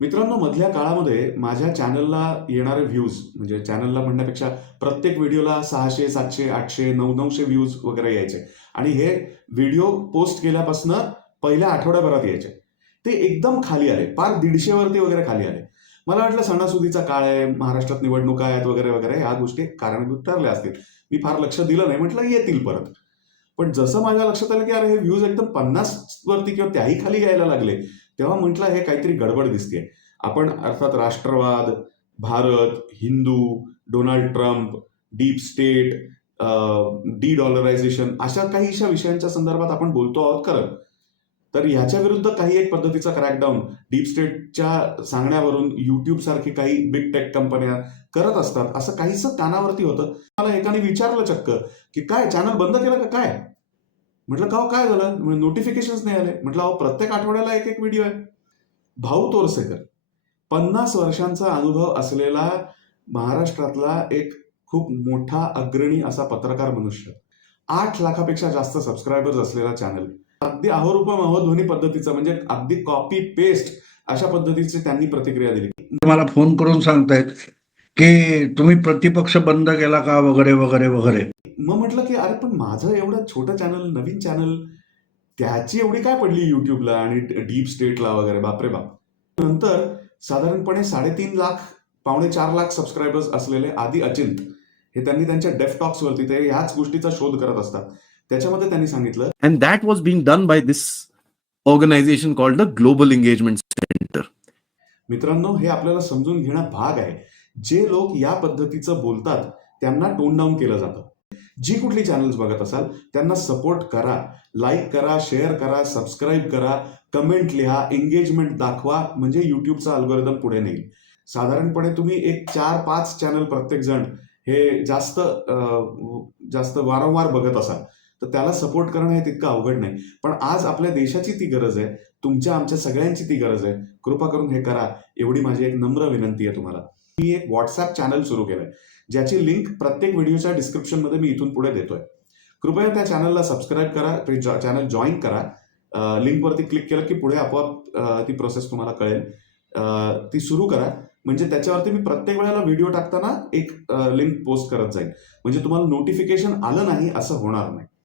मित्रांनो, मधल्या काळामध्ये माझ्या चॅनलला येणारे व्ह्यूज म्हणजे चॅनलला म्हणण्यापेक्षा प्रत्येक व्हिडिओला 600, 700, 800, 900 व्ह्यूज वगैरे यायचे आणि हे व्हिडिओ पोस्ट केल्यापासनं पहिल्या आठवड्याभरात यायचे. ते एकदम खाली आले. पार 150 वरती वगैरे खाली आले. मला वाटलं सणासुदीचा काळ आहे, महाराष्ट्रात निवडणुका आहेत वगैरे, वगैरे ह्या गोष्टी कारणीभूत ठरल्या असतील. मी फार लक्ष दिलं नाही. म्हटलं येतील परत. पण जसं माझ्या लक्षात आलं की अरे हे व्ह्यूज एकदम 50 वरती किंवा त्याही खाली यायला लागले, तेव्हा म्हटलं हे काहीतरी गडबड दिसतेय. आपण अर्थात राष्ट्रवाद, Bharat, Hindu, Donald Trump, deep state, de-dollarisation अशा काहीशा विषयांच्या संदर्भात आपण बोलतो आहोत खरं. तर ह्याच्या विरुद्ध काही एक पद्धतीचा क्रॅकडाऊन डीप स्टेटच्या सांगण्यावरून YouTube सारखी काही बिग टेक कंपन्या करत असतात, असं काहीसं कानावरती होतं. मला एकाने विचारलं चक्क, की "काय चॅनल बंद केलं का काय?" म्हटलं, "का हो काय झालं?" नोटिफिकेशन्स नाही आले. म्हटलं, "अहो प्रत्येक आठवड्याला एक-एक व्हिडिओ आहे." भाऊ तोरसेकर 50 वर्षांचा अनुभव असलेला महाराष्ट्रातला एक खूप मोठा अग्रणी असा पत्रकार मनुष्य. 8 लाखापेक्षा जास्त सबस्क्रायबर्स असलेला चॅनल. अगदी अहोरूपम अहोध्वनी पद्धतीचं म्हणजे अगदी कॉपी पेस्ट अशा पद्धतीची त्यांनी प्रतिक्रिया दिली. मला फोन करून सांगतायत की तुम्ही प्रतिपक्ष बंद केला का वगैरे वगैरे वगैरे. मग म्हटलं की अरे पण माझं एवढं छोटं चॅनल, नवीन चॅनल, त्याची एवढी काय पडली YouTubeला आणि डीप स्टेटला वगैरे बापरे बाप. नंतर साधारणपणे 3.5 लाख, पावणे 4 लाख सबस्क्रायबर्स असलेले आदी अचिंत हे त्यांनी त्यांच्या डेफ वरती ते ह्याच गोष्टीचा शोध करत असतात. त्याच्यामध्ये त्यांनी सांगितलं And that was being done by this organization called the Global Engagement Center. मित्रांनो, हे आपल्याला समजून घेणं भाग आहे. जे लोक या पद्धतीचं बोलतात त्यांना टोन डाऊन केलं जातं. जी कुठली चॅनल्स बघत असाल त्यांना सपोर्ट करा, लाईक करा, शेअर करा, सबस्क्राईब करा, कमेंट लिहा, एंगेजमेंट दाखवा, म्हणजे YouTubeचा अल्गोरिदम पुढे नेईल. साधारणपणे तुम्ही एक 4-5 चॅनल प्रत्येक जण हे जास्त वारंवार बघत असाल तर त्याला सपोर्ट करणं हे तितकं अवघड नाही. पण आज आपल्या देशाची ती गरज आहे, तुमच्या आमच्या सगळ्यांची ती गरज आहे. कृपा करून हे करा, एवढी माझी एक नम्र विनंती आहे तुम्हाला. मी एक व्हॉट्सअप चॅनल सुरू केलंय, ज्याची लिंक प्रत्येक व्हिडिओच्या डिस्क्रिप्शनमध्ये मी इथून पुढे देतोय. कृपया त्या चॅनलला सबस्क्राईब करा, ते चॅनल जॉईन करा. लिंकवरती क्लिक केलं की पुढे आपोआप ती प्रोसेस तुम्हाला कळेल. ती सुरू करा, म्हणजे त्याच्यावरती मी प्रत्येक वेळेला व्हिडिओ टाकताना एक लिंक पोस्ट करत जाईल, म्हणजे तुम्हाला नोटिफिकेशन आलं नाही असं होणार नाही.